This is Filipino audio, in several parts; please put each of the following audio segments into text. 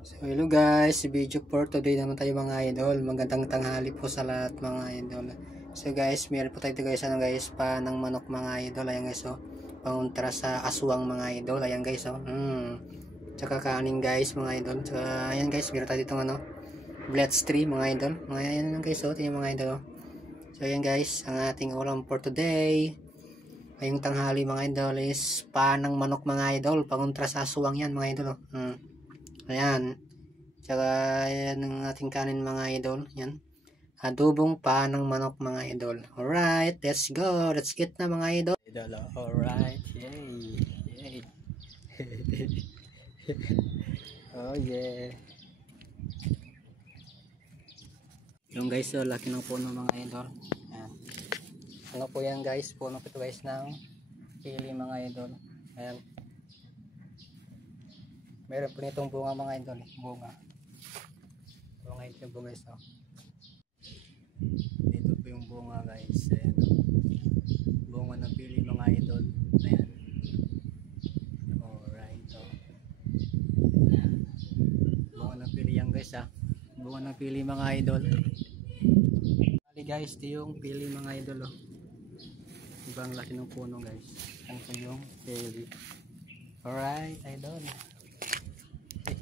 So hello guys, video for today naman tayo mga idol. Magandang tanghali po sa lahat mga idol. So guys, meron po tayo guys, pa ng manok mga idol. Ayan guys, oh. Pangontra sa aswang mga idol. Ayan guys, oh. Tsaka kanin guys mga idol. Tsaka ayan guys, meron tayo dito Blitz 3 mga idol. Mga ayan lang guys, oh. Tingnan mga idol, oh. So ayan guys, ang ating ulam for today. Ngayong tanghali mga idol is panang manok mga idol. Pangontra sa aswang yan mga idol, oh. Ayan. Tsaka yan ang ating kanin mga idol. Yan. Adobong pa ng manok mga idol. Alright. Let's go. Let's get na mga idol. Alright. Yay. Yay. Oh yeah. Yung guys, oh, laki ng puno mga idol. Ayan. Ano po yan guys? Puno po ito guys ng pili mga idol. Ayan. Meron po nitong bunga mga idol. Bunga ito yung bunga guys, oh. Dito po yung bunga guys. Ayan, oh. Bunga ng pili mga idol. Ayan. Alright, oh. Bunga ng pili yan guys, ah. Bunga ng pili mga idol. Kali guys, ito yung pili mga idol, oh. Ibang laki ng puno guys. Ano po yung pili. Alright idol.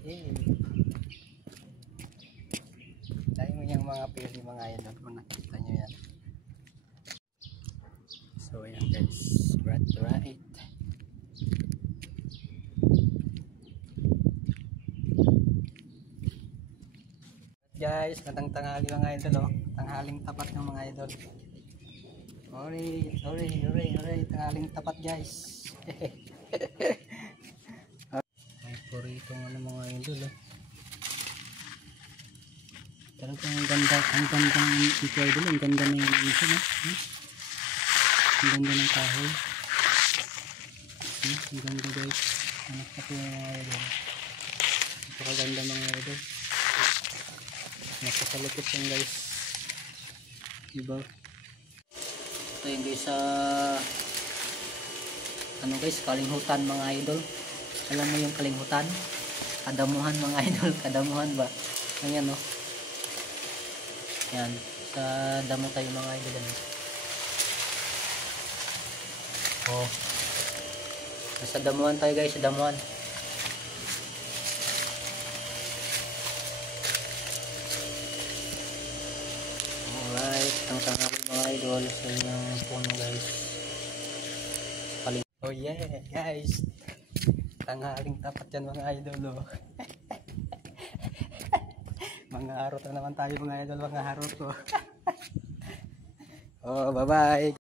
Hey. Tayo mo yung mga pili mga idol kung nakita nyo yan. So ayan guys, right. Guys, matang tanghali mga idol, oh. Tanghaling tapat ng mga idol. Hooray, tanghaling tapat guys. Ay purito nga ng mga idol, oh. Talagang ang ganda ng ito idol, ang ganda na yung ito, no? Ang ganda ng kahoy. Ang ganda guys. Anak pa po yung mga idol. Napakaganda mga idol. Nakasalikot yan guys. Diba? Ito yung guys sa ano guys, kalinghutan mga idol. Alam mo yung kalinghutan? Kadamuhan mga idol, kadamuhan ba? Ayan, no? Yan, sa damo tayo mga idol. Oh. Nasa damuhan tayo guys, sa damuhan. Alright, ang tanghali mga idol sa inyong puno guys. Oh yeah guys, tanghaling tapat yan mga idol, oh. Mga harot na naman tayo mga idol, mga harot ko. Oh, bye bye.